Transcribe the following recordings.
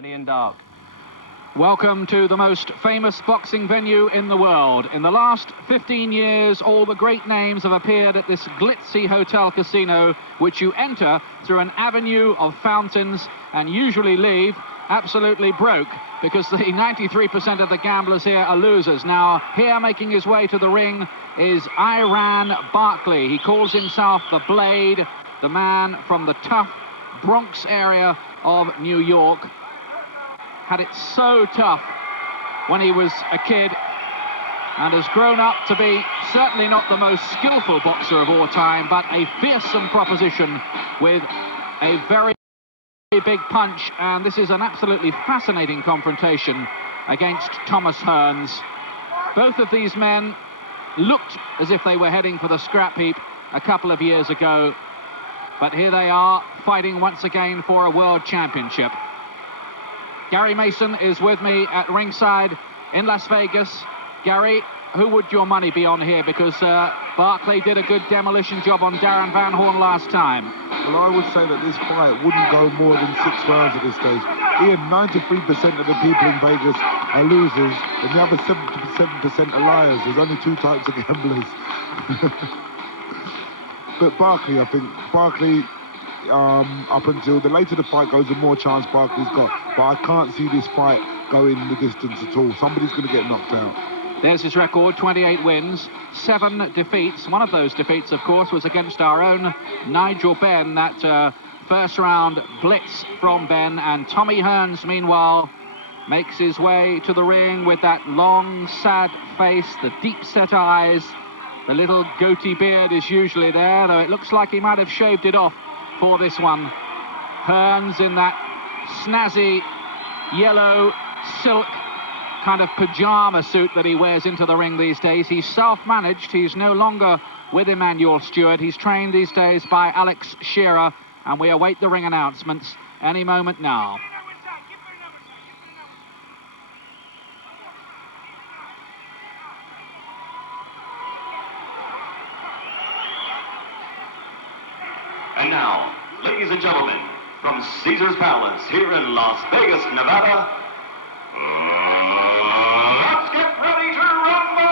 Any in dark. Welcome to the most famous boxing venue in the world. In the last 15 years, all the great names have appeared at this glitzy hotel casino, which you enter through an avenue of fountains and usually leave absolutely broke, because the 93% of the gamblers here are losers. Now, here making his way to the ring is Barkley. He calls himself the Blade, the man from the tough Bronx area of New York. Had it so tough when he was a kid and has grown up to be certainly not the most skillful boxer of all time, but a fearsome proposition with a very big punch, and this is an absolutely fascinating confrontation against Thomas Hearns. Both of these men looked as if they were heading for the scrap heap a couple of years ago, but here they are fighting once again for a world championship. Gary Mason is with me at ringside in Las Vegas. Gary, who would your money be on here? Because Barkley did a good demolition job on Darren Van Horn last time. Well, I would say that this fight wouldn't go more than 6 rounds at this stage. Ian, 93% of the people in Vegas are losers, and the other 77% are liars. There's only 2 types of gamblers. But Barkley, I think, up until the later the fight goes, the more chance Barkley's got. But I can't see this fight going the distance at all. Somebody's going to get knocked out. There's his record, 28 wins, 7 defeats. One of those defeats, of course, was against our own Nigel Benn, that first round blitz from Benn. And Tommy Hearns, meanwhile, makes his way to the ring with that long, sad face, the deep-set eyes. The little goatee beard is usually there, though it looks like he might have shaved it off for this one. Hearns in that snazzy yellow silk kind of pajama suit that he wears into the ring these days. He's self-managed. He's no longer with Emmanuel Stewart. He's trained these days by Alex Shearer, and we await the ring announcements any moment now. And now, ladies and gentlemen, from Caesars Palace here in Las Vegas, Nevada, let's get ready to rumble!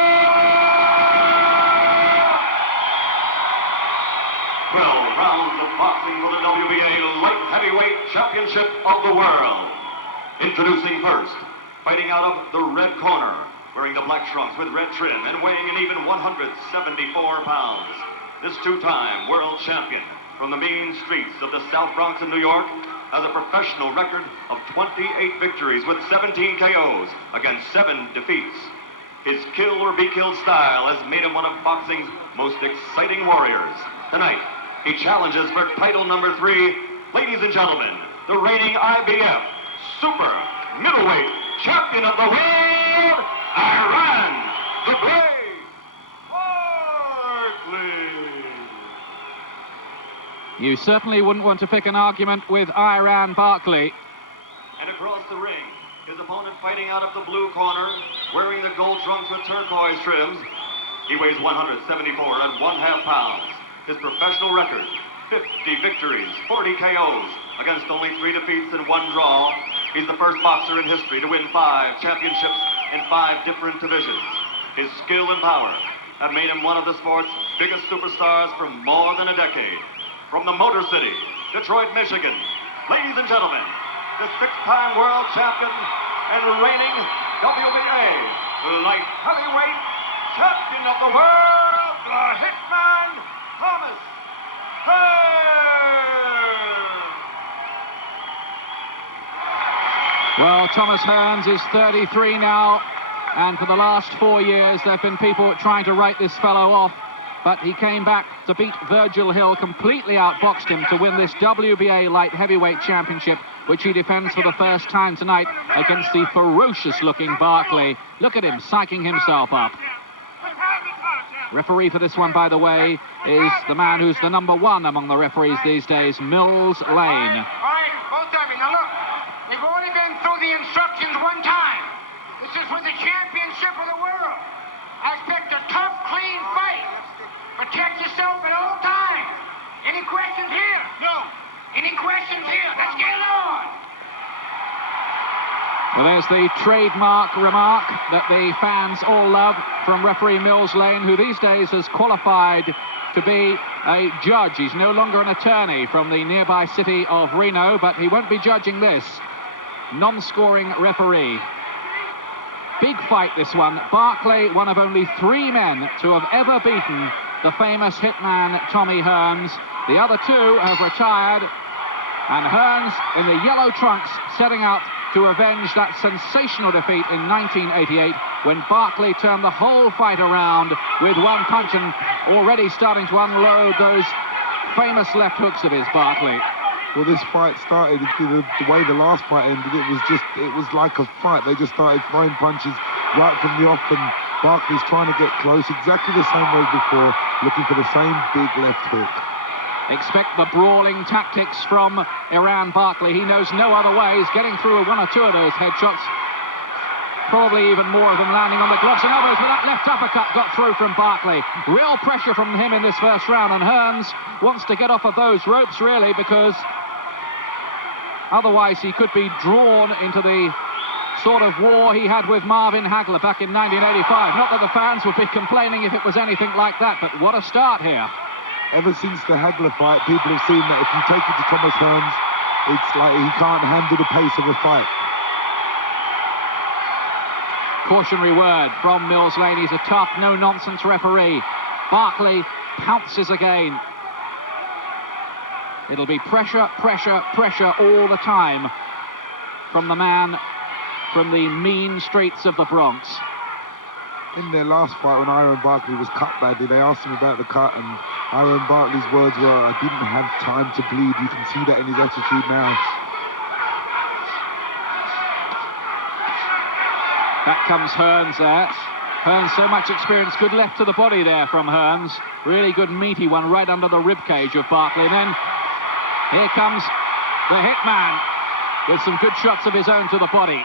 12 rounds of boxing for the WBA Light Heavyweight Championship of the World. Introducing first, fighting out of the red corner, wearing the black trunks with red trim and weighing an even 174 pounds. This 2-time world champion from the mean streets of the South Bronx in New York has a professional record of 28 victories with 17 KOs against 7 defeats. His kill or be killed style has made him one of boxing's most exciting warriors. Tonight, he challenges for title number 3. Ladies and gentlemen, the reigning IBF Super Middleweight Champion of the World, the Blade, Barkley. You certainly wouldn't want to pick an argument with Barkley. And across the ring, his opponent fighting out of the blue corner, wearing the gold trunks with turquoise trims. He weighs 174 1/2 pounds. His professional record, 50 victories, 40 KOs, against only 3 defeats and 1 draw. He's the first boxer in history to win 5 championships in 5 different divisions. His skill and power have made him one of the sport's biggest superstars for more than a decade. From the Motor City, Detroit, Michigan, ladies and gentlemen, the 6-time world champion and reigning WBA Light Heavyweight Champion of the World, the Hitman, Thomas Hearns. Well, Thomas Hearns is 33 now, and for the last 4 years there have been people trying to write this fellow off. But he came back to beat Virgil Hill, completely outboxed him to win this WBA Light Heavyweight Championship, which he defends for the first time tonight against the ferocious-looking Barkley. Look at him, psyching himself up. Referee for this one, by the way, is the man who's the number 1 among the referees these days, Mills Lane. All right, both of you. Now look, we've only been through the instructions 1 time. This is for the championship of the world. I expect a tough, clean fight. Protect yourself at all times. Any questions here? No. Any questions here? Let's get it on. Well, there's the trademark remark that the fans all love from referee Mills Lane, who these days has qualified to be a judge. He's no longer an attorney from the nearby city of Reno, but he won't be judging this. Non-scoring referee. Big fight, this one. Barkley, one of only 3 men to have ever beaten the famous Hitman Tommy Hearns. The other 2 have retired, and Hearns in the yellow trunks setting out to avenge that sensational defeat in 1988 when Barkley turned the whole fight around with one punch and already starting to unload those famous left hooks of his, Barkley. Well, this fight started, the way the last fight ended, it was like a fight. They just started throwing punches right from the off, and Barkley's trying to get close, exactly the same way before, looking for the same big left hook. Expect the brawling tactics from Iran Barkley. He knows no other way. He's getting through 1 or 2 of those headshots. Probably even more of them landing on the gloves and elbows, but that left uppercut got through from Barkley. Real pressure from him in this first round, and Hearns wants to get off of those ropes, really, because otherwise he could be drawn into the sort of war he had with Marvin Hagler back in 1985. Not that the fans would be complaining if it was anything like that, but what a start here. Ever since the Hagler fight, people have seen that if you take it to Thomas Hearns, it's like he can't handle the pace of a fight. Cautionary word from Mills Lane. He's a tough, no-nonsense referee. Barkley pounces again. It'll be pressure, pressure, pressure all the time from the man from the mean streets of the Bronx. In their last fight, when Iron Barkley was cut badly, they asked him about the cut, and Iron Barkley's words were, "I didn't have time to bleed." You can see that in his attitude now. Back comes Hearns there. Hearns, so much experience. Good left to the body there from Hearns. Really good meaty one right under the rib cage of Barkley. And then here comes the Hitman with some good shots of his own to the body.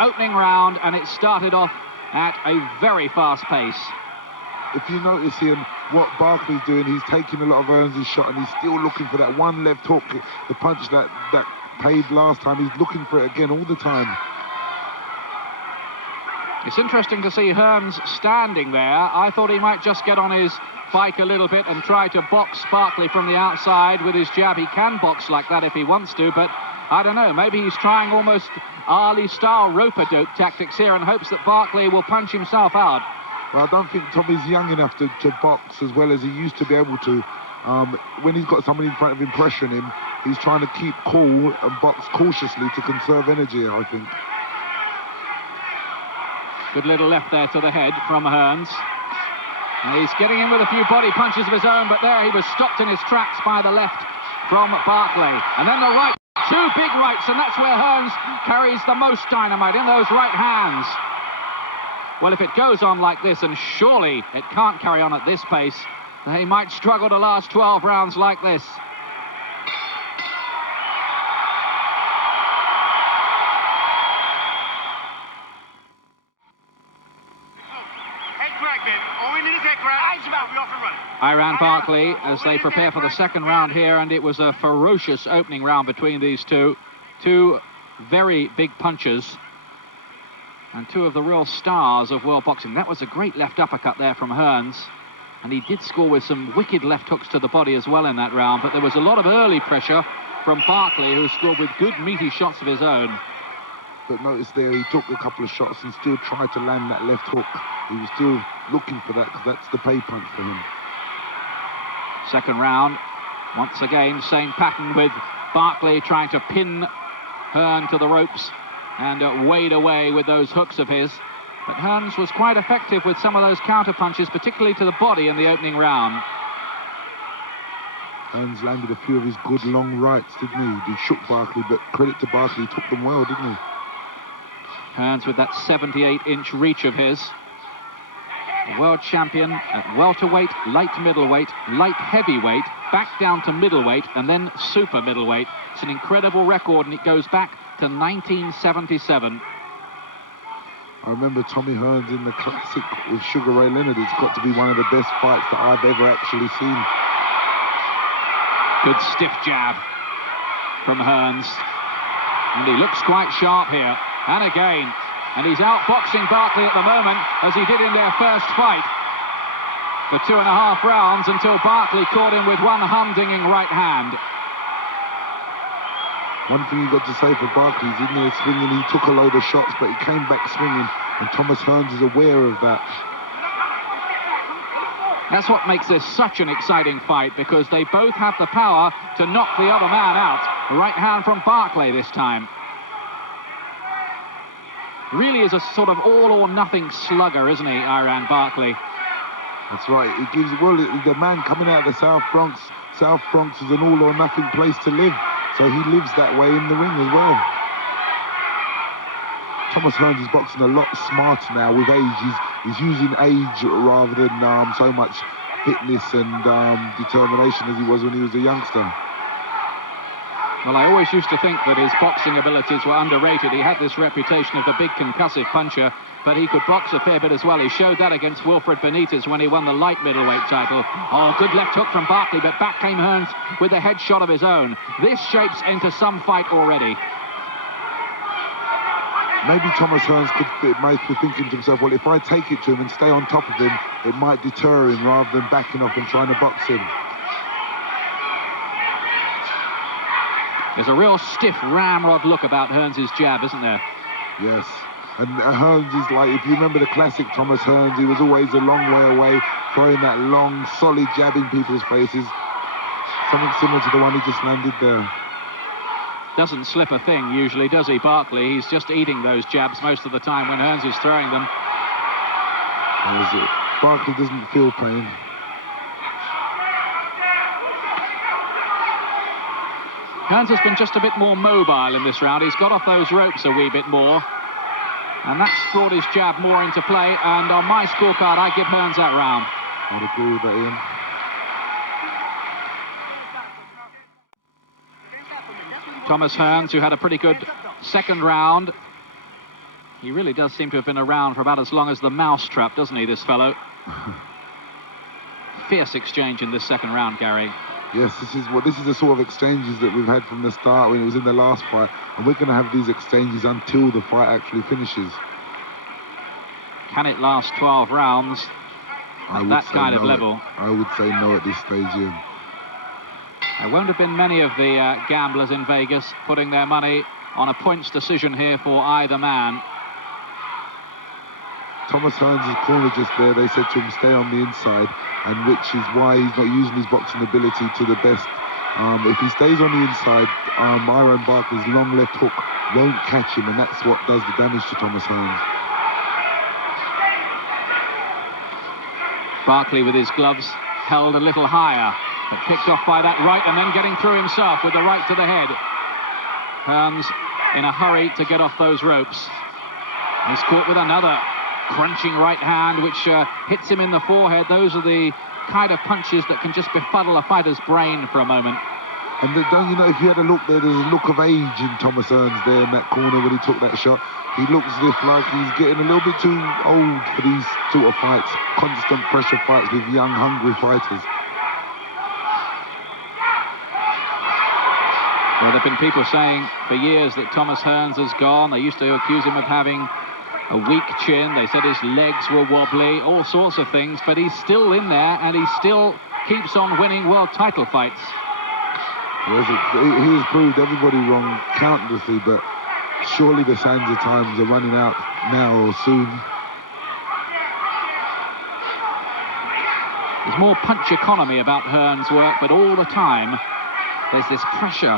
Opening round, and it started off at a very fast pace. If you notice Ian, what Barkley's doing, he's taking a lot of Hearns' shot, and he's still looking for that one left hook, the punch that paid last time. He's looking for it again all the time. It's interesting to see Hearns standing there. I thought he might just get on his bike a little bit and try to box Barkley from the outside with his jab. He can box like that if he wants to, but I don't know. Maybe he's trying almost Ali-style rope-a-dope tactics here and hopes that Barkley will punch himself out. Well, I don't think Tommy's young enough to box as well as he used to be able to. When he's got somebody in front of him pressuring him, he's trying to keep cool and box cautiously to conserve energy, I think. Good little left there to the head from Hearns. And he's getting in with a few body punches of his own, but there he was stopped in his tracks by the left from Barkley. And then the right, 2 big rights, and that's where Hearns carries the most dynamite, in those right hands. Well, if it goes on like this, and surely it can't carry on at this pace, they might struggle to last 12 rounds like this. Iran Barkley as they prepare for the second round here, and it was a ferocious opening round between these two. 2 very big punches and 2 of the real stars of world boxing. That was a great left uppercut there from Hearns, and he did score with some wicked left hooks to the body as well in that round, but there was a lot of early pressure from Barkley, who scored with good meaty shots of his own. But notice there, he took a couple of shots and still tried to land that left hook. He was still looking for that, because that's the pay punch for him. Second round, once again, same pattern with Barkley trying to pin Hearn to the ropes and wade away with those hooks of his. But Hearns was quite effective with some of those counter punches, particularly to the body in the opening round. Hearns landed a few of his good long rights, didn't he? He shook Barkley, but credit to Barkley, he took them well, didn't he? Hearns with that 78-inch reach of his. The world champion at welterweight, light middleweight, light heavyweight, back down to middleweight, and then super middleweight. It's an incredible record, and it goes back to 1977. I remember Tommy Hearns in the classic with Sugar Ray Leonard. It's got to be one of the best fights that I've ever actually seen. Good stiff jab from Hearns. And he looks quite sharp here. And again. And he's outboxing Barkley at the moment, as he did in their first fight, for 2.5 rounds, until Barkley caught him with one humdinging right hand. One thing you got to say for Barkley, he's in there swinging, he took a load of shots, but he came back swinging, and Thomas Hearns is aware of that. That's what makes this such an exciting fight, because they both have the power to knock the other man out. Right hand from Barkley this time. Really is a sort of all-or-nothing slugger, isn't he, Iran Barkley? That's right. It gives, well, the man coming out of the South Bronx is an all-or-nothing place to live. So he lives that way in the ring as well. Thomas Hearns is boxing a lot smarter now with age. He's using age rather than so much fitness and determination as he was when he was a youngster. Well, I always used to think that his boxing abilities were underrated. He had this reputation of the big concussive puncher, but he could box a fair bit as well. He showed that against Wilfred Benitez when he won the light middleweight title. Oh, good left hook from Barkley, but back came Hearns with a headshot of his own. This shapes into some fight already. Maybe Thomas Hearns might be thinking to himself, well, if I take it to him and stay on top of him, it might deter him rather than backing off and trying to box him. There's a real stiff ramrod look about Hearns' jab, isn't there? Yes. And Hearns is like, if you remember the classic Thomas Hearns, he was always a long way away, throwing that long, solid jab in people's faces. Something similar to the one he just landed there. Doesn't slip a thing usually, does he, Barkley? He's just eating those jabs most of the time when Hearns is throwing them. Barkley doesn't feel pain. Hearns has been just a bit more mobile in this round. He's got off those ropes a wee bit more. And that's brought his jab more into play. And on my scorecard, I give Hearns that round. I'd agree with that, Ian. Thomas Hearns, who had a pretty good second round. He really does seem to have been around for about as long as the mousetrap, doesn't he, this fellow? Fierce exchange in this second round, Gary. Yes, this is the sort of exchanges that we've had from the start when it was in the last fight, and we're going to have these exchanges until the fight actually finishes. Can it last 12 rounds at that kind of level? I would say no at this stage, Ian. There won't have been many of the gamblers in Vegas putting their money on a points decision here for either man. Thomas Hearns' corner just there, they said to him stay on the inside, and which is why he's not using his boxing ability to the best. If he stays on the inside, Iran Barkley's long left hook won't catch him, and that's what does the damage to Thomas Hearns. Barkley with his gloves held a little higher, but picked off by that right and then getting through himself with the right to the head. Hearns in a hurry to get off those ropes. He's caught with another crunching right hand which hits him in the forehead. Those are the kind of punches that can just befuddle a fighter's brain for a moment. And don't you know, if you had a look there, there's a look of age in Thomas Hearns there in that corner when he took that shot. He looks as if like he's getting a little bit too old for these sort of fights, constant pressure fights with young, hungry fighters. Well, there have been people saying for years that Thomas Hearns has gone. They used to accuse him of having a weak chin. They said his legs were wobbly, all sorts of things, but he's still in there and he still keeps on winning world title fights. Yes, he has proved everybody wrong countlessly, but surely the sands of times are running out now or soon. There's more punch economy about Hearns' work, but all the time there's this pressure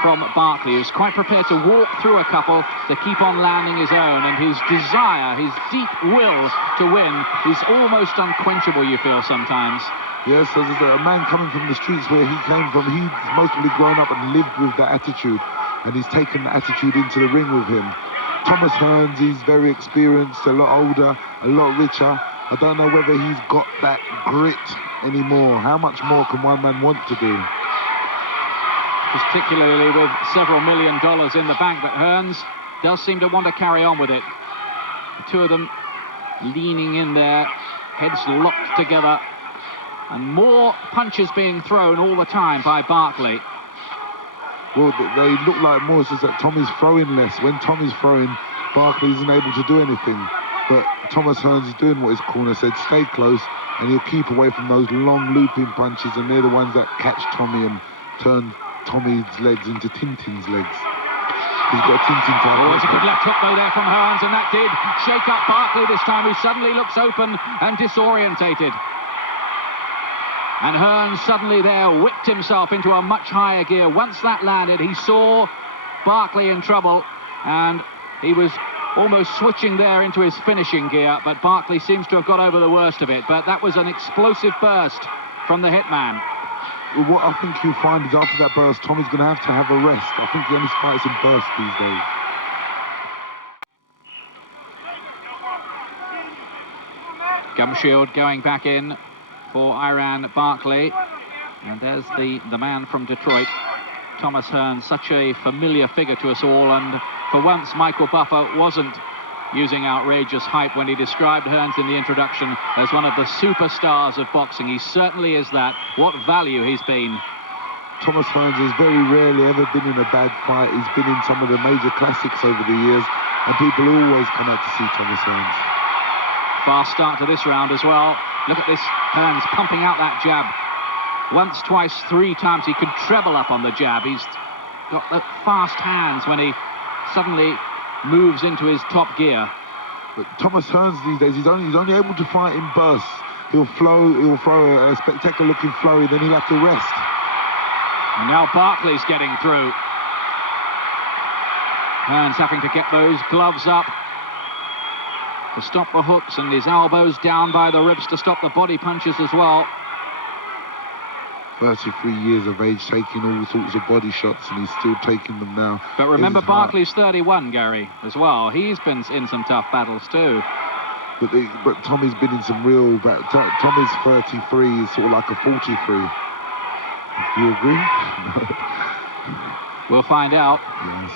from Barkley, who's quite prepared to walk through a couple to keep on landing his own, and his desire, his deep will to win is almost unquenchable, you feel sometimes. Yes, as a man coming from the streets where he came from, he's mostly grown up and lived with that attitude, and he's taken the attitude into the ring with him. Thomas Hearns, he's very experienced, a lot older, a lot richer. I don't know whether he's got that grit anymore. How much more can one man want to do? Particularly with several $1 million in the bank, but Hearns does seem to want to carry on with it. The two of them leaning in there, heads locked together, and more punches being thrown all the time by Barkley. Well, they look like more, it's just that Tommy's throwing less. When Tommy's throwing, Barkley isn't able to do anything. But Thomas Hearns is doing what his corner said, stay close, and he'll keep away from those long looping punches, and they're the ones that catch Tommy and turn Tommy's legs into Tintin's legs. He's got a Tintin type. Oh, it's a good left hook though there from Hearns, and that did shake up Barkley this time, who suddenly looks open and disorientated. And Hearns suddenly there whipped himself into a much higher gear. Once that landed, he saw Barkley in trouble, and he was almost switching there into his finishing gear, but Barkley seems to have got over the worst of it. But that was an explosive burst from the Hitman. Well, what I think you'll find is after that burst, Tommy's going to have a rest. I think he only fights in bursts these days. Gum shield going back in for Iran Barkley. And there's the man from Detroit, Thomas Hearns, such a familiar figure to us all. And for once, Michael Buffer wasn't using outrageous hype when he described Hearns in the introduction as one of the superstars of boxing. He certainly is that. What value he's been. Thomas Hearns has very rarely ever been in a bad fight. He's been in some of the major classics over the years, and people always come out to see Thomas Hearns. Fast start to this round as well. Look at this, Hearns pumping out that jab. Once, twice, three times he could treble up on the jab. He's got the fast hands when he suddenly moves into his top gear. But Thomas Hearns these days, he's only able to fight in bursts. He'll throw a spectacular looking flurry, then he'll have to rest. And now Barkley's getting through. Hearns having to get those gloves up to stop the hooks, and his elbows down by the ribs to stop the body punches as well. 33 years of age, taking all sorts of body shots, and he's still taking them now. But remember, Barkley's 31, Gary, as well. He's been in some tough battles too. But Tommy's been in some real battles. Tommy's 33 is sort of like a 43. Do you agree? We'll find out. Yes.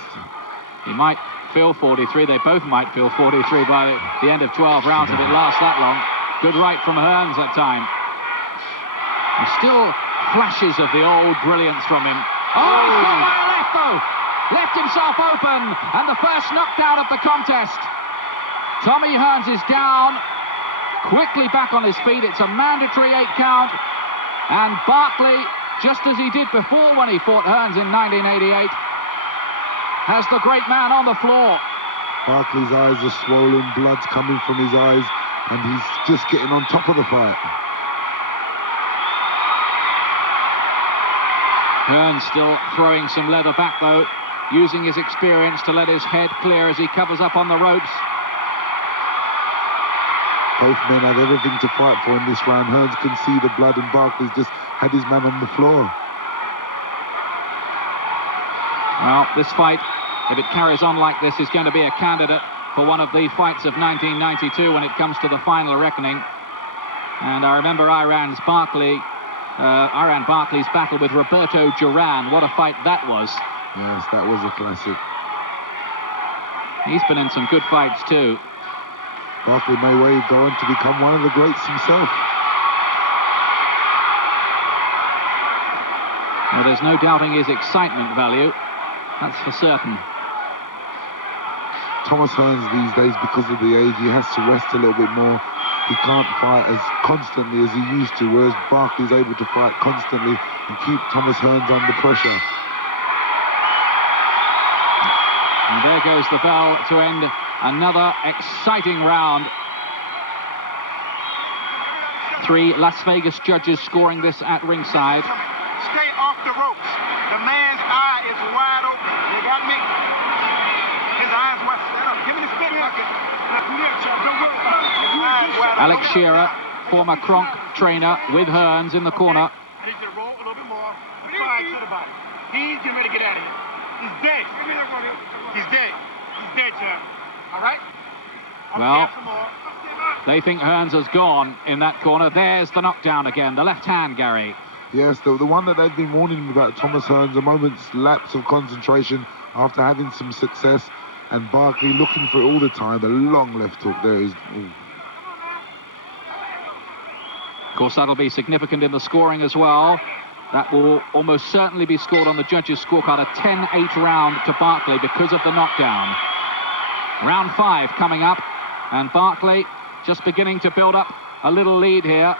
He might feel 43. They both might feel 43 by the end of 12 rounds if it lasts that long. Good right from Hearns that time. And still flashes of the old brilliance from him. Oh, he's got by a left though! Left himself open, and the first knockdown of the contest. Tommy Hearns is down, quickly back on his feet. It's a mandatory 8 count, and Barkley, just as he did before when he fought Hearns in 1988, has the great man on the floor. Barkley's eyes are swollen, blood's coming from his eyes, and he's just getting on top of the fight. Hearns still throwing some leather back though, using his experience to let his head clear as he covers up on the ropes. Both men have everything to fight for in this round. Hearns can see the blood, and Barkley's just had his man on the floor. Well, this fight, if it carries on like this, is going to be a candidate for one of the fights of 1992 when it comes to the final reckoning. And I remember Iran Barkley's battle with Roberto Duran. What a fight that was. Yes, that was a classic. He's been in some good fights too. Barkley may well go on to become one of the greats himself. Well, there's no doubting his excitement value. That's for certain. Thomas Hearns these days, because of the age, he has to rest a little bit more. He can't fight as constantly as he used to, whereas Barkley's able to fight constantly and keep Thomas Hearns under pressure. And there goes the bell to end another exciting round. 3 Las Vegas judges scoring this at ringside. Stay off the ropes. The man's eye is wide open. You got me? His eyes wide open. Give me the spit bucket. Alex Shearer, former Kronk trainer, with Hearns in the corner. I need you to roll a little bit more. Try to the body. He's getting ready to get out of here. He's dead. He's dead. He's dead, John. All right? Well, they think Hearns has gone in that corner. There's the knockdown again, the left hand, Gary. Yes, the one that they've been warning him about, Thomas Hearns, a moment's lapse of concentration after having some success, and Barkley looking for it all the time. A long left hook there is... Of course, that'll be significant in the scoring as well. That will almost certainly be scored on the judges' scorecard, a 10-8 round to Barkley because of the knockdown. Round 5 coming up, and Barkley just beginning to build up a little lead here.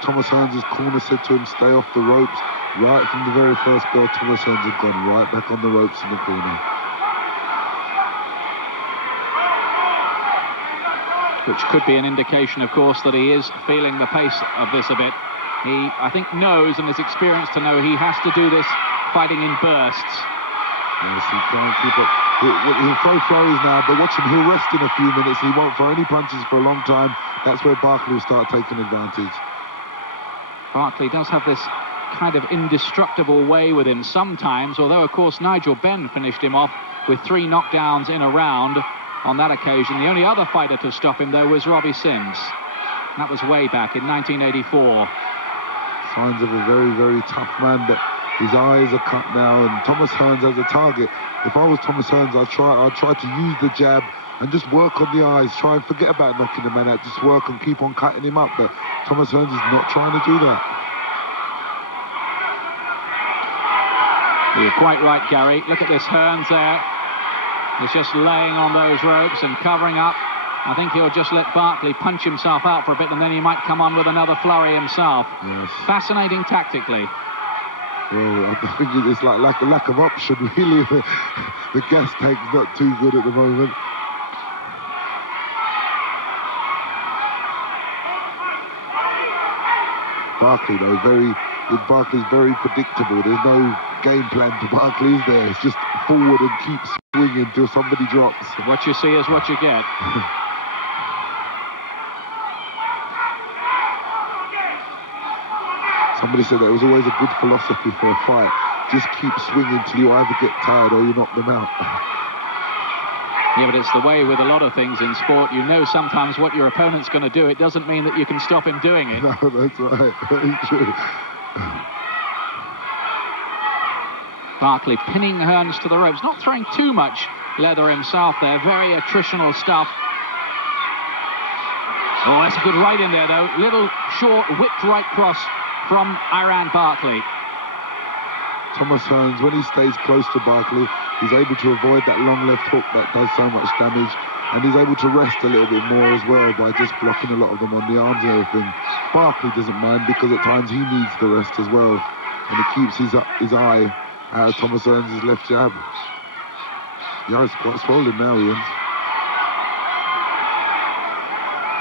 Thomas Hearns' corner said to him, stay off the ropes. Right from the very first bell, Thomas Hearns had gone right back on the ropes in the corner. Which could be an indication, of course, that he is feeling the pace of this a bit. He, I think, knows and is experienced to know he has to do this fighting in bursts. Yes, he can't keep up. He'll throw flurries now, but watch him, he'll rest in a few minutes. He won't throw any punches for a long time. That's where Barkley will start taking advantage. Barkley does have this kind of indestructible way with him sometimes, although, of course, Nigel Benn finished him off with 3 knockdowns in a round on that occasion. The only other fighter to stop him, though, was Robbie Sims. That was way back in 1984. Signs of a very, very tough man, but his eyes are cut now, and Thomas Hearns has a target. If I was Thomas Hearns, I'd try to use the jab and just work on the eyes, try and forget about knocking the man out, just work and keep on cutting him up, but Thomas Hearns is not trying to do that. You're quite right, Gary. Look at this Hearns there. He's just laying on those ropes and covering up. I think he'll just let Barkley punch himself out for a bit, and then he might come on with another flurry himself. Yes. Fascinating tactically. Well, I think it's like lack of option, really. The gas tank's not too good at the moment. Barkley, though, Barkley's very predictable. There's no game plan to Barkley, is there? It's just forward and keep swinging until somebody drops. What you see is what you get. Somebody said that it was always a good philosophy for a fight. Just keep swinging till you either get tired or you knock them out. Yeah, but it's the way with a lot of things in sport. You know sometimes what your opponent's going to do. It doesn't mean that you can stop him doing it. No, that's right. Very true. Barkley pinning Hearns to the ropes, not throwing too much leather himself there. Very attritional stuff. Oh, that's a good right in there, though. Little short whipped right cross from Iran Barkley. Thomas Hearns, when he stays close to Barkley, he's able to avoid that long left hook that does so much damage, and he's able to rest a little bit more as well by just blocking a lot of them on the arms and everything. Barkley doesn't mind because at times he needs the rest as well, and it keeps his eye out of Thomas Hearns' left jab. The eye's quite swollen now, Ian.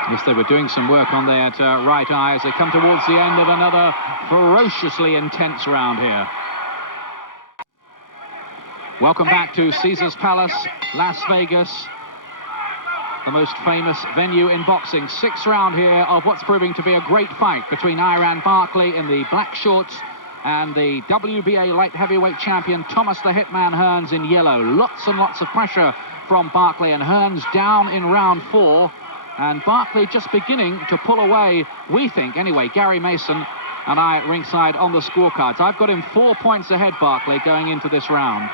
Yes, they were doing some work on that right eye as they come towards the end of another ferociously intense round here. Welcome back to Caesars Palace, Las Vegas, the most famous venue in boxing. 6th round here of what's proving to be a great fight between Iran Barkley in the black shorts and the WBA light heavyweight champion Thomas the Hitman Hearns in yellow. Lots and lots of pressure from Barkley, and Hearns down in round 4. And Barkley just beginning to pull away, we think. Anyway, Gary Mason and I at ringside on the scorecards. I've got him 4 points ahead, Barkley, going into this round.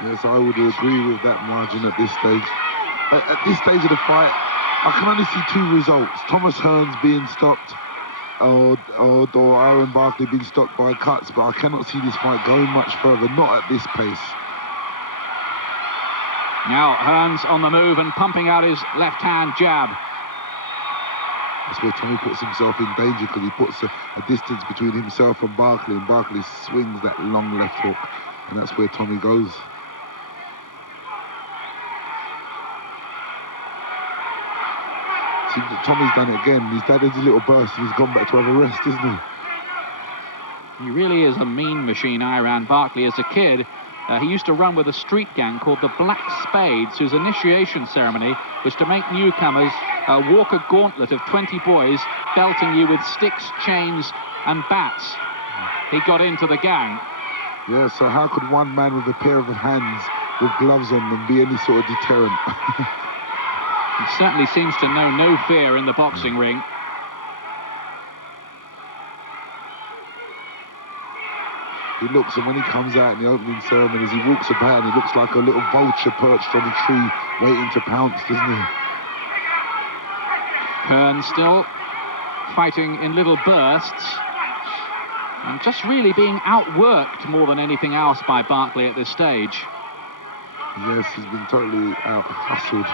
Yes, I would agree with that margin at this stage. At this stage of the fight, I can only see 2 results. Thomas Hearns being stopped or Iran Barkley being stopped by cuts, but I cannot see this fight going much further, not at this pace. Now Hearns on the move and pumping out his left-hand jab. That's where Tommy puts himself in danger, because he puts a distance between himself and Barkley swings that long left hook, and that's where Tommy goes. See, Tommy's done it again. He's done his little burst and he's gone back to have a rest, isn't he? He really is a mean machine, Iran Barkley. As a kid, he used to run with a street gang called the Black Spades, whose initiation ceremony was to make newcomers walk a gauntlet of 20 boys, belting you with sticks, chains, and bats. He got into the gang. Yeah, so how could one man with a pair of hands with gloves on them be any sort of deterrent? He certainly seems to know no fear in the boxing ring. He looks, and when he comes out in the opening ceremonies, he walks about and he looks like a little vulture perched on a tree waiting to pounce, doesn't he? Hearns still fighting in little bursts and just really being outworked more than anything else by Barkley at this stage. Yes, he's been totally out-hustled.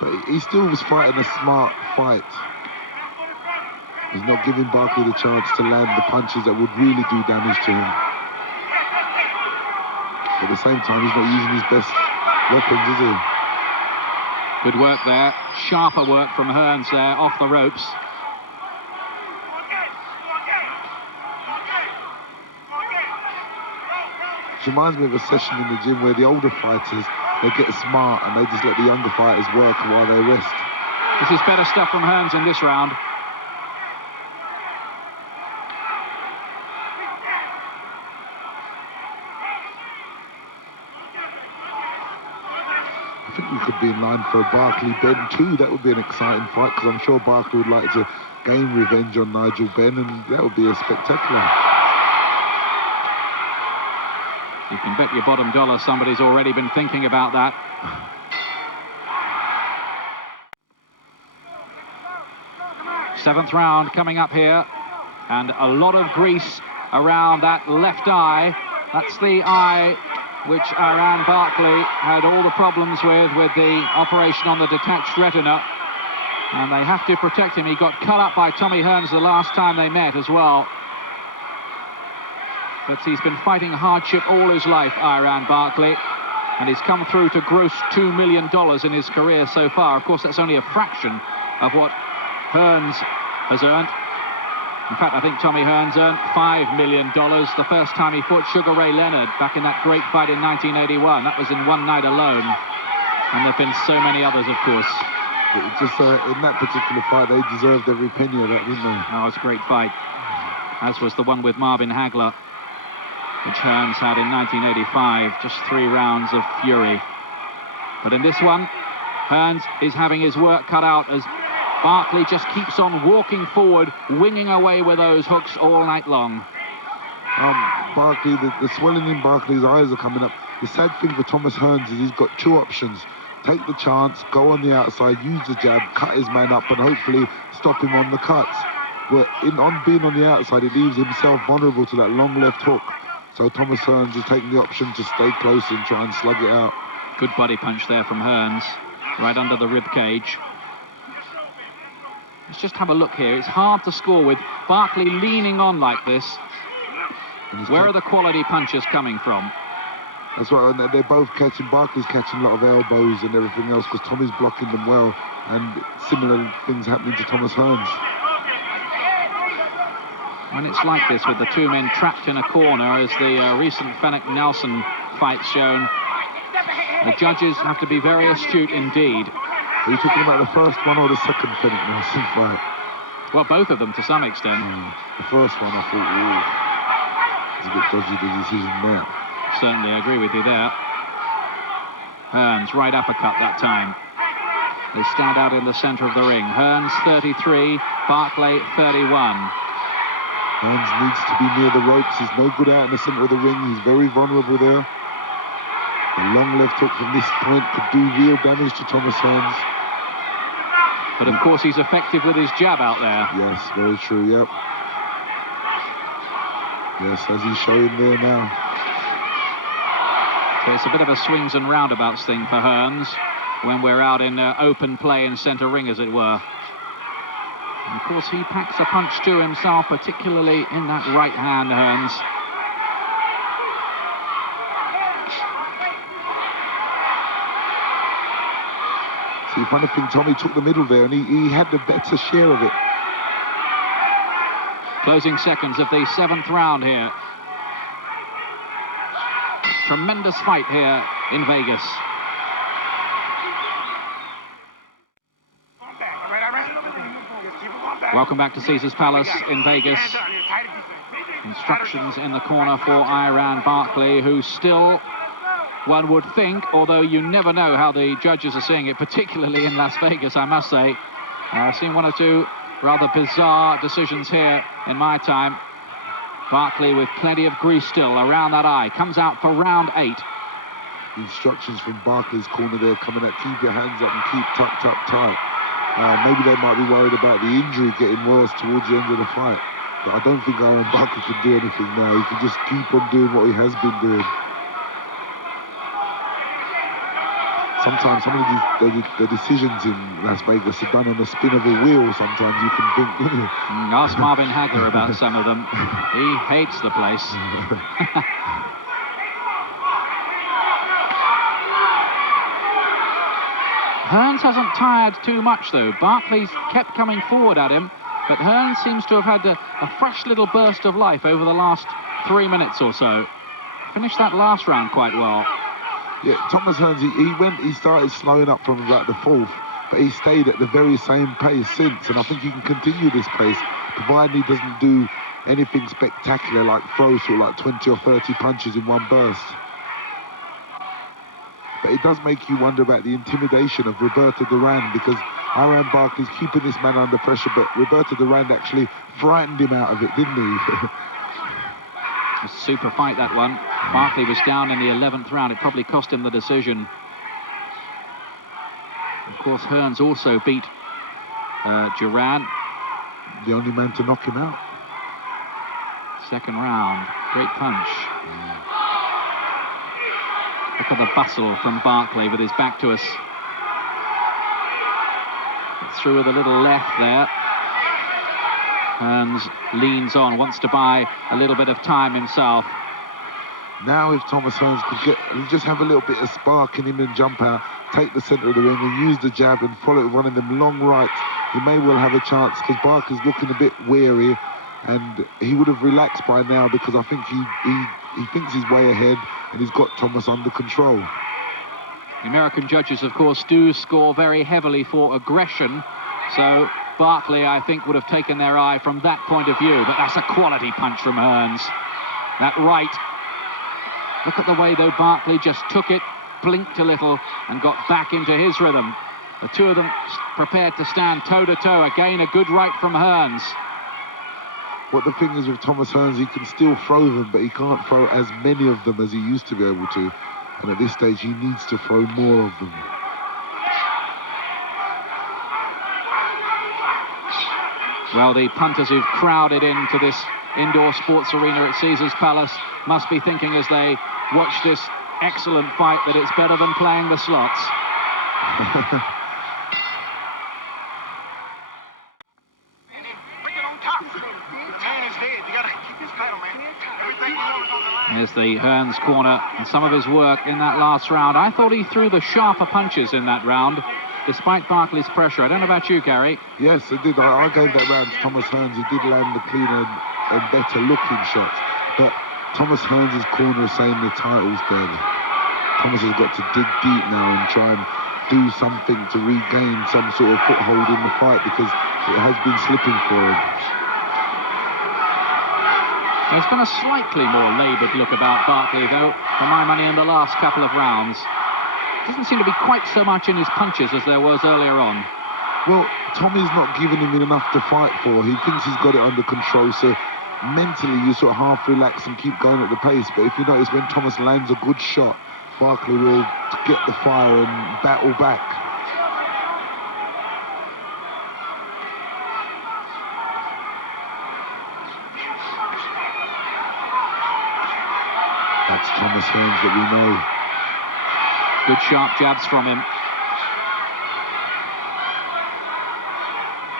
But he still was fighting a smart fight. He's not giving Barkley the chance to land the punches that would really do damage to him. At the same time, he's not using his best weapons, is he? Good work there. Sharper work from Hearns there, off the ropes. It reminds me of a session in the gym where the older fighters, they get smart and they just let the younger fighters work while they rest. This is better stuff from Hearns in this round. I think we could be in line for a Barkley Ben too. That would be an exciting fight because I'm sure Barkley would like to gain revenge on Nigel Benn, and that would be a spectacular. You can bet your bottom dollar somebody's already been thinking about that. Seventh round coming up here, and a lot of grease around that left eye. That's the eye which Iran Barkley had all the problems with the operation on the detached retina, and they have to protect him. He got cut up by Tommy Hearns the last time they met as well. But he's been fighting hardship all his life, Iran Barkley, and he's come through to gross $2 million in his career so far. Of course, that's only a fraction of what Hearns has earned. In fact, I think Tommy Hearns earned $5 million the first time he fought Sugar Ray Leonard back in that great fight in 1981. That was in one night alone. And there have been so many others, of course. Just in that particular fight, they deserved every penny of that, didn't they? Oh, it was a great fight. As was the one with Marvin Hagler, which Hearns had in 1985. Just 3 rounds of fury. But in this one, Hearns is having his work cut out as Barkley just keeps on walking forward, winging away with those hooks all night long. Barkley, the swelling in Barkley's eyes are coming up. The sad thing for Thomas Hearns is he's got 2 options. Take the chance, go on the outside, use the jab, cut his man up, and hopefully stop him on the cuts. But on being on the outside, it leaves himself vulnerable to that long left hook. So Thomas Hearns is taking the option to stay close and try and slug it out. Good body punch there from Hearns, right under the rib cage. Let's just have a look here. It's hard to score with Barkley leaning on like this. Where are the quality punches coming from? That's right, and they're both catching. Barkley's catching a lot of elbows and everything else because Tommy's blocking them well, and similar things happening to Thomas Hearns. When it's like this with the 2 men trapped in a corner, as the recent Fenwick-Nelson fight's shown, the judges have to be very astute indeed. Are you talking about the first one or the second Fenwick-Nelson fight? Well, both of them to some extent. The first one, I thought, ooh, it's a bit dodgy, the decision there. Certainly, I agree with you there. Hearns, right uppercut that time. They stand out in the centre of the ring. Hearns 33, Barkley 31. Hearns needs to be near the ropes. He's no good out in the centre of the ring. He's very vulnerable there. The long left hook from this point could do real damage to Thomas Hearns. But of course he's effective with his jab out there. Yes, very true, yep. Yes, as he's showing there now. So it's a bit of a swings and roundabouts thing for Hearns when we're out in open play in centre ring, as it were. And of course he packs a punch to himself, particularly in that right hand, Hearns. See, funny thing, Tommy took the middle there, and he had the better share of it. Closing seconds of the 7th round here. Tremendous fight here in Vegas. Welcome back to Caesars Palace in Vegas. Instructions in the corner for Iran Barkley, who still, one would think, although you never know how the judges are seeing it, particularly in Las Vegas, I must say. I've seen 1 or 2 rather bizarre decisions here in my time. Barkley with plenty of grease still around that eye. Comes out for round 8. The instructions from Barkley's corner there coming out, keep your hands up and keep tucked up tight. Maybe they might be worried about the injury getting worse towards the end of the fight. But I don't think Iran Barkley can do anything now. He can just keep on doing what he has been doing. sometimes some of the decisions in Las Vegas are done on the spin of a wheel. Sometimes you can think, you know. Ask Marvin Hagler about some of them. He hates the place. Hearns hasn't tired too much, though. Barkley's kept coming forward at him, but Hearns seems to have had a fresh little burst of life over the last 3 minutes or so. Finished that last round quite well. Yeah, Thomas Hearns, he started slowing up from about the fourth, but he stayed at the very same pace since, and I think he can continue this pace, provided he doesn't do anything spectacular like throw sort of like 20 or 30 punches in one burst. But it does make you wonder about the intimidation of Roberto Duran, because Iran Barkley's keeping this man under pressure, but Roberto Duran actually frightened him out of it, didn't he? A super fight, that one. Barkley was down in the 11th round. It probably cost him the decision. Of course, Hearns also beat Duran. The only man to knock him out. Second round. Great punch. Look at the bustle from Barkley with his back to us. Through with a little left there. Hearns leans on, wants to buy a little bit of time himself. Now if Thomas Hearns could just have a little bit of spark in him and jump out, take the centre of the ring and use the jab and follow it with one of them long rights, he may well have a chance, because Barkley's looking a bit weary, and he would have relaxed by now, because I think he thinks he's way ahead and he's got Thomas under control. The American judges, of course, do score very heavily for aggression, so Barkley, I think, would have taken their eye from that point of view, but that's a quality punch from Hearns. That right. Look at the way, though, Barkley just took it, blinked a little, and got back into his rhythm. The two of them prepared to stand toe-to-toe. Again, a good right from Hearns. What the thing is with Thomas Hearns, he can still throw them, but he can't throw as many of them as he used to be able to. And at this stage, he needs to throw more of them. Well, the punters who've crowded into this indoor sports arena at Caesars Palace must be thinking as they watch this excellent fight that it's better than playing the slots. There's the Hearns corner and some of his work in that last round. I thought he threw the sharper punches in that round, despite Barkley's pressure. I don't know about you, Gary. Yes, I did. I gave that round to Thomas Hearns. He did land the cleaner and better looking shots. But Thomas Hearns' corner is saying the title's dead. Thomas has got to dig deep now and try and do something to regain some sort of foothold in the fight, because it has been slipping for him. There's been a slightly more laboured look about Barkley, though, for my money, in the last couple of rounds. Doesn't seem to be quite so much in his punches as there was earlier on. Well, Tommy's not giving him enough to fight for. He thinks he's got it under control, so mentally you sort of half relax and keep going at the pace. But if you notice, when Thomas lands a good shot, Barkley will get the fire and battle back. That's Thomas Hearns that we know. Good sharp jabs from him.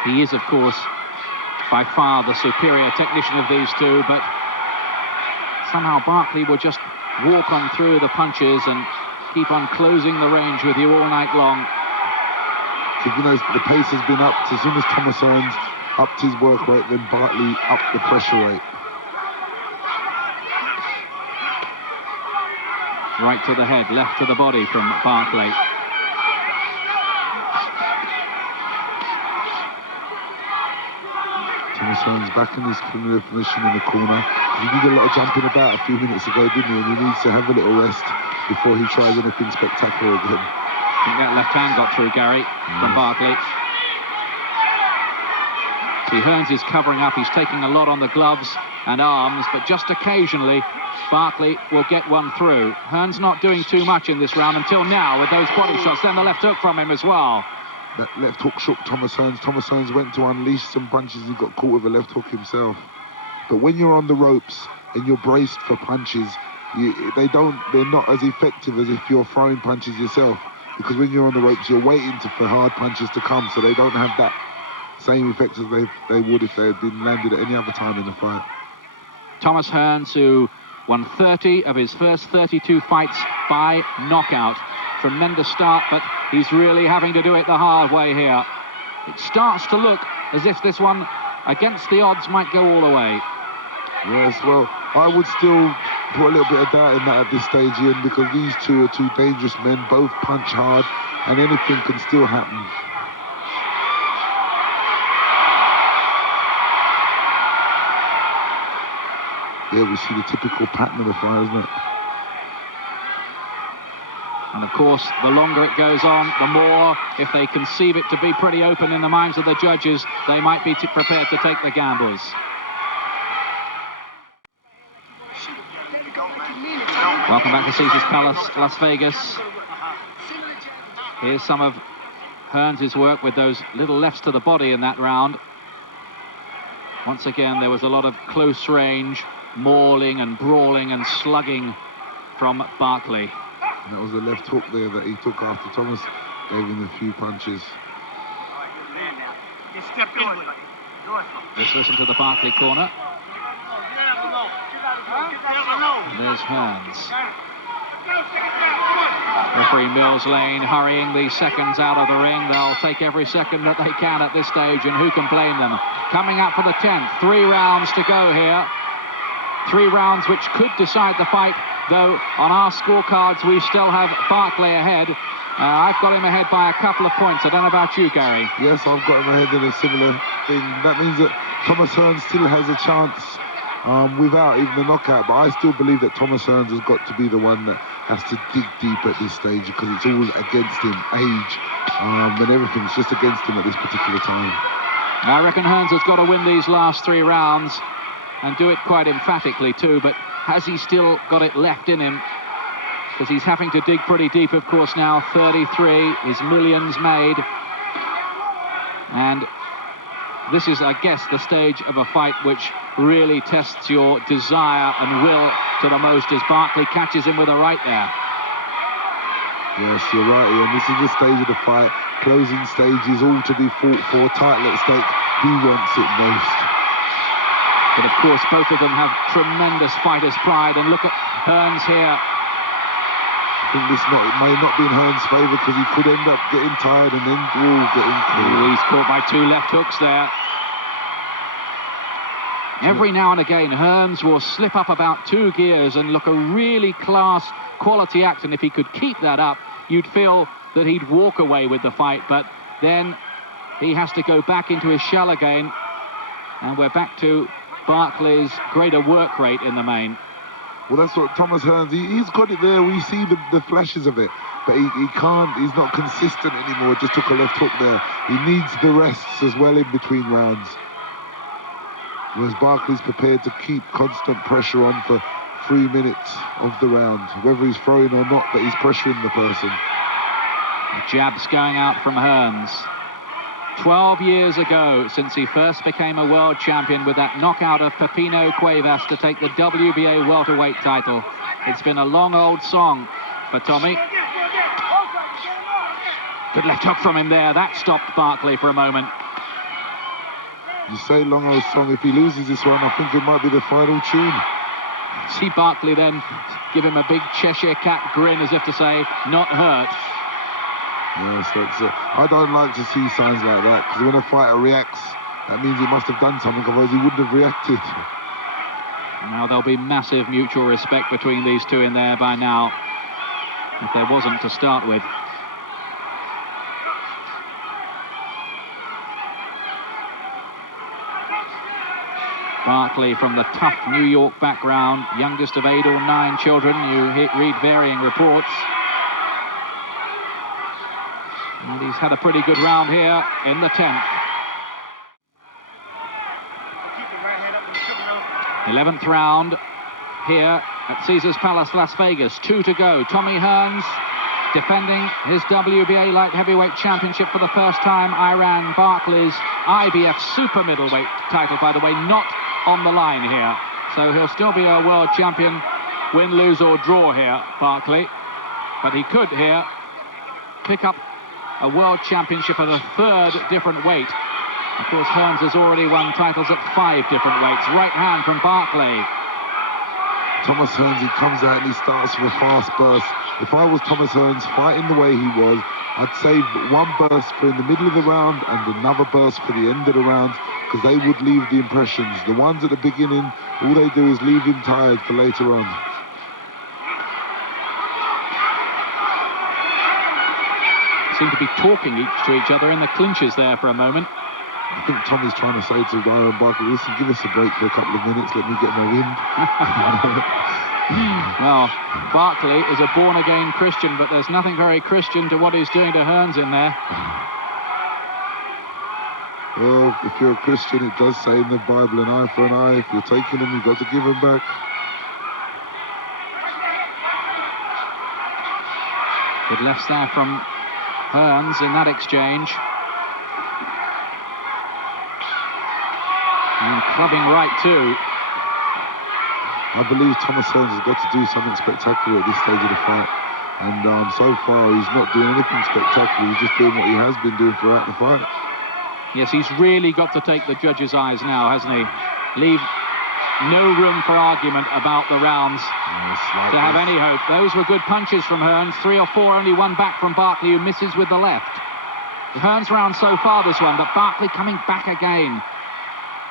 He is, of course, by far the superior technician of these two, but somehow Barkley will just walk on through the punches and keep on closing the range with you all night long. So, you know, the pace has been upped. As soon as Thomas Hearns upped his work rate, then Barkley upped the pressure rate. Right to the head, left to the body from Barkley. Thomas Hearns back in his familiar position in the corner. He did a lot of jumping about a few minutes ago, didn't he? And he needs to have a little rest before he tries anything spectacular again. I think that left hand got through, Gary, from Barkley. See, Hearns is covering up. He's taking a lot on the gloves and arms, but just occasionally Barkley will get one through. Hearns not doing too much in this round until now with those body shots. Then the left hook from him as well. That left hook shook Thomas Hearns. Thomas Hearns went to unleash some punches. He got caught with a left hook himself. But when you're on the ropes and you're braced for punches, they're not as effective as if you're throwing punches yourself. because when you're on the ropes, you're waiting for hard punches to come, so they don't have that same effect as they would if they had been landed at any other time in the fight. Thomas Hearns, who won 30 of his first 32 fights by knockout. Tremendous start, but he's really having to do it the hard way here. It starts to look as if this one, against the odds, might go all the way. Yes, well, I would still put a little bit of doubt in that at this stage, Ian, because these two are two dangerous men, both punch hard, and anything can still happen. Yeah, we see the typical pattern of the fight, isn't it? And of course, the longer it goes on, the more, if they conceive it to be pretty open in the minds of the judges, they might be prepared to take the gambles. Welcome back to Caesars Palace, Las Vegas. Here's some of Hearns' work with those little lefts to the body in that round. Once again, there was a lot of close range, mauling and brawling and slugging from Barkley. And that was the left hook there that he took after Thomas gave him a few punches. Let's listen to the Barkley corner. There's Hearns. Referee Mills Lane hurrying the seconds out of the ring. They'll take every second that they can at this stage, and who can blame them? Coming up for the 10th. 3 rounds to go here. 3 rounds which could decide the fight, though on our scorecards we still have Barkley ahead. I've got him ahead by a couple of points. I don't know about you, Gary. Yes, I've got him ahead in a similar thing. That means that Thomas Hearns still has a chance without even the knockout, but I still believe that Thomas Hearns has got to be the one that has to dig deep at this stage, because it's all against him, age, and everything's just against him at this particular time. I reckon Hearns has got to win these last 3 rounds and do it quite emphatically too, but has he still got it left in him? Because he's having to dig pretty deep, of course, now. 33, his millions made. And this is, I guess, the stage of a fight which really tests your desire and will to the most, as Barkley catches him with a right there. Yes, you're right, Ian. This is the stage of the fight. Closing stages, all to be fought for, title at stake. Who wants it most? But of course, both of them have tremendous fighter's pride, and look at Hearns here. I think this may not be in Hearns' favour, because he could end up getting tired and then getting caught. He's caught by 2 left hooks there. Every now and again, Hearns will slip up about 2 gears and look a really class quality act, and if he could keep that up, you'd feel that he'd walk away with the fight, but then he has to go back into his shell again, and we're back to Barkley's greater work rate in the main. Well, that's what Thomas Hearns, he's got it there. We see the flashes of it, but he can't, he's not consistent anymore. Just took a left hook there. He needs the rests as well in between rounds. Whereas Barkley's prepared to keep constant pressure on for 3 minutes of the round, whether he's throwing or not, but he's pressuring the person. The jabs going out from Hearns. 12 years ago since he first became a world champion with that knockout of Pepino Cuevas to take the WBA welterweight title. It's been a long old song for Tommy. Good left hook from him there. That stopped Barkley for a moment. You say long old song. If he loses this one, I think it might be the final tune. See Barkley then give him a big Cheshire Cat grin as if to say, not hurt. Yes, I don't like to see signs like that, because when a fighter reacts, that means he must have done something, otherwise he wouldn't have reacted. Now there'll be massive mutual respect between these two in there by now, if there wasn't to start with. Barkley from the tough New York background, youngest of 8 or 9 children. You read varying reports. And he's had a pretty good round here in the 10th. 11th round here at Caesars Palace, Las Vegas. 2 to go. Tommy Hearns defending his WBA light heavyweight championship for the first time. Iran Barkley's IBF super middleweight title, by the way, not on the line here. So he'll still be a world champion, win, lose or draw here, Barkley. But he could here pick up a world championship at a third different weight. Of course, Hearns has already won titles at 5 different weights. Right hand from Barkley. Thomas Hearns, he comes out and he starts with a fast burst. If I was Thomas Hearns fighting the way he was, I'd save one burst for in the middle of the round and another burst for the end of the round, because they would leave the impressions. The ones at the beginning, all they do is leave him tired for later on. Seem to be talking to each other in the clinches there for a moment. I think Tommy's trying to say to Iran Barkley, listen, give us a break for a couple of minutes, let me get my wind. Well, Barkley is a born-again Christian, but there's nothing very Christian to what he's doing to Hearns in there. Well, if you're a Christian, it does say in the Bible, an eye for an eye. If you're taking them, you've got to give them back. Good lefts there from Hearns in that exchange. And clubbing right too. I believe Thomas Hearns has got to do something spectacular at this stage of the fight. And so far, he's not doing anything spectacular. He's just doing what he has been doing throughout the fight. Yes, he's really got to take the judges' eyes now, hasn't he? Leave no room for argument about the rounds to have any hope. Those were good punches from Hearns. 3 or 4, only one back from Barkley, who misses with the left. The Hearns round so far, this one, but Barkley coming back again.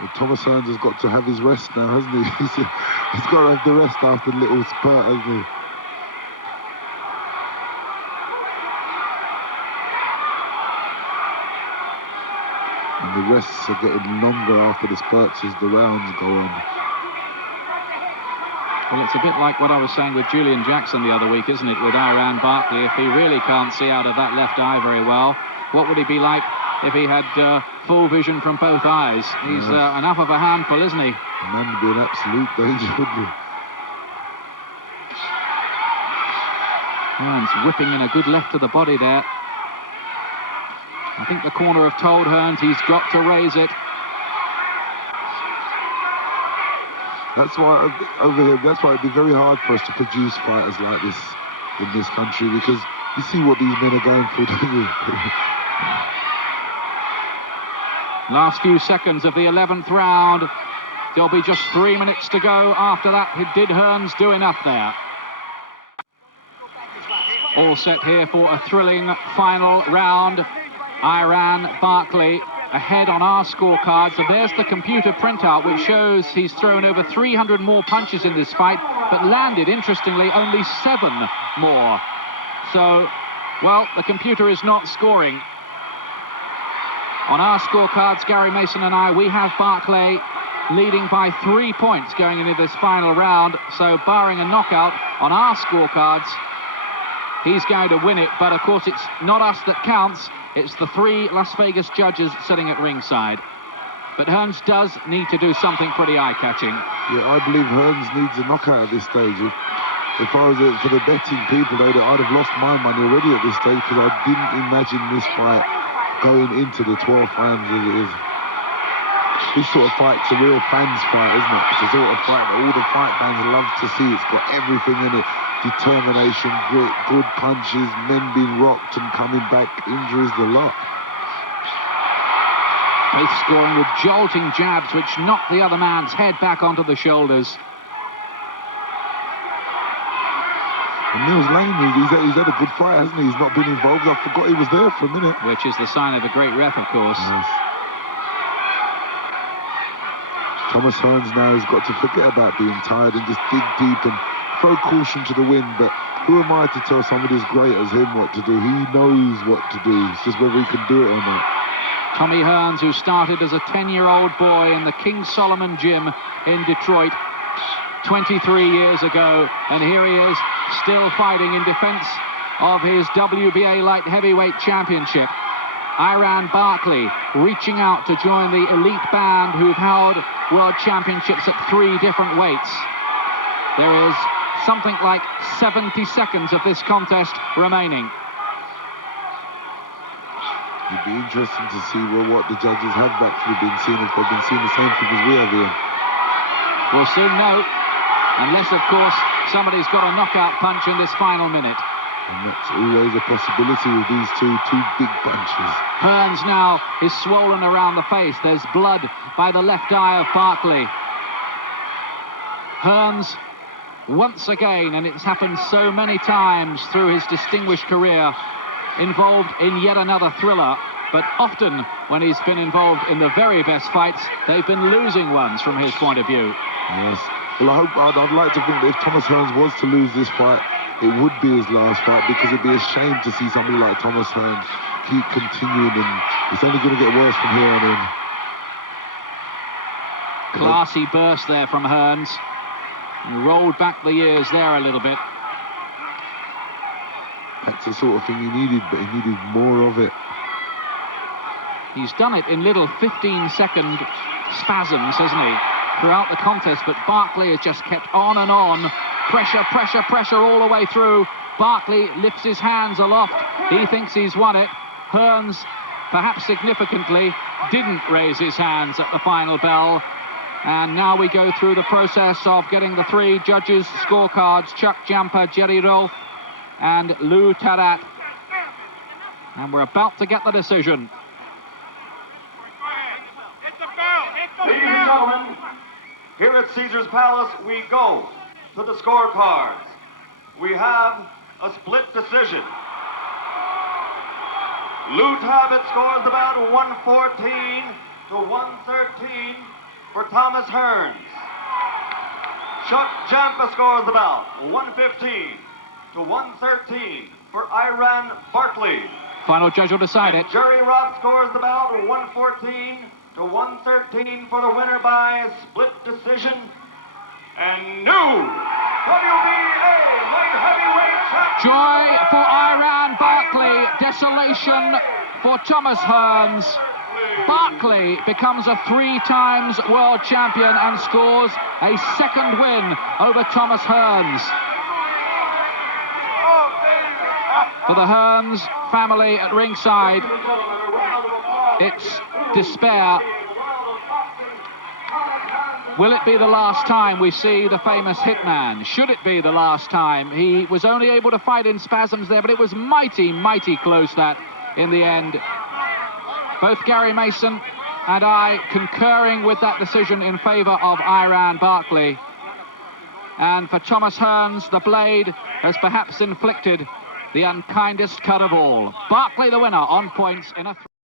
Well, Thomas Hearns has got to have his rest now, hasn't he? He's got to have the rest after the little spurt, hasn't he? And the rests are getting longer after the spurts as the rounds go on. Well, it's a bit like what I was saying with Julian Jackson the other week, isn't it, with Iran Barkley? If he really can't see out of that left eye very well, what would he be like if he had full vision from both eyes? He's enough of a handful, isn't he? The man would be an absolute danger, wouldn't he? Hearns whipping in a good left to the body there. I think the corner have told Hearns he's got to raise it. That's why over here, that's why it'd be very hard for us to produce fighters like this in this country, because you see what these men are going through, don't you? Last few seconds of the 11th round. There'll be just 3 minutes to go. After that, did Hearns do enough there? All set here for a thrilling final round. Iran Barkley ahead on our scorecards. So there's the computer printout, which shows he's thrown over 300 more punches in this fight, but landed, interestingly, only 7 more. So, well, the computer is not scoring. On our scorecards, Gary Mason and I, we have Barkley leading by 3 points going into this final round. So, barring a knockout, on our scorecards, he's going to win it. But, of course, it's not us that counts. It's the 3 Las Vegas judges sitting at ringside. But Hearns does need to do something pretty eye-catching. Yeah, I believe Hearns needs a knockout at this stage. If I was for the betting people, I'd have lost my money already at this stage, because I didn't imagine this fight going into the 12th round as it is. This sort of fight's a real fans fight, isn't it? It's a sort of fight that all the fight fans love to see. It's got everything in it. Determination, grit, good punches, men being rocked and coming back, injuries, the lot. Both scoring with jolting jabs, which knocked the other man's head back onto the shoulders. And Mills Lane, he's had a good fight, hasn't he? He's not been involved. I forgot he was there for a minute. Which is the sign of a great ref, of course. Yes. Thomas Hearns now has got to forget about being tired and just dig deep and throw caution to the wind. But who am I to tell somebody as great as him what to do? He knows what to do. It's just whether he can do it or not. Tommy Hearns, who started as a 10-year-old boy in the King Solomon Gym in Detroit 23 years ago, and here he is still fighting in defense of his WBA light heavyweight championship. Iran Barkley reaching out to join the elite band who've held world championships at 3 different weights. There is something like 70 seconds of this contest remaining. It'd be interesting to see what the judges have actually been seeing, if they've been seeing the same thing as we have here. We'll soon know, unless, of course, somebody's got a knockout punch in this final minute. And that's always a possibility with these two big bunches. Hearns now is swollen around the face. There's blood by the left eye of Barkley. Hearns, once again, and it's happened so many times through his distinguished career, involved in yet another thriller. But often, when he's been involved in the very best fights, they've been losing ones from his point of view. Yes. Well, I'd like to think that if Thomas Hearns was to lose this fight, it would be his last fight, because it'd be a shame to see somebody like Thomas Hearns keep continuing, and it's only going to get worse from here on in. Classy burst there from Hearns. He rolled back the years there a little bit. That's the sort of thing he needed, but he needed more of it. He's done it in little 15-second spasms, hasn't he, throughout the contest, but Barkley has just kept on and on. Pressure, pressure, pressure all the way through. Barkley lifts his hands aloft. He thinks he's won it. Hearns, perhaps significantly, didn't raise his hands at the final bell. And now we go through the process of getting the three judges' scorecards: Chuck Jampa, Jerry Rowe, and Lou Tarat. And we're about to get the decision. Ladies and gentlemen, here at Caesars Palace, we go to the scorecards. We have a split decision. Lou Tarat scores about 114 to 113 for Thomas Hearns. Chuck Jampa scores about 115 to 113 for Barkley. Final judge will decide it. Jerry Roth scores about 114 to 113 for the winner by split decision. And new WBA light heavyweight champion. Joy for Barkley, desolation for Thomas Hearns. Barkley becomes a 3-time world champion and scores a second win over Thomas Hearns. For the Hearns family at ringside, it's despair. Will it be the last time we see the famous Hitman? Should it be the last time? He was only able to fight in spasms there, but it was mighty, mighty close that in the end. Both Gary Mason and I concurring with that decision in favour of Barkley. And for Thomas Hearns, the blade has perhaps inflicted the unkindest cut of all. Barkley the winner on points in a...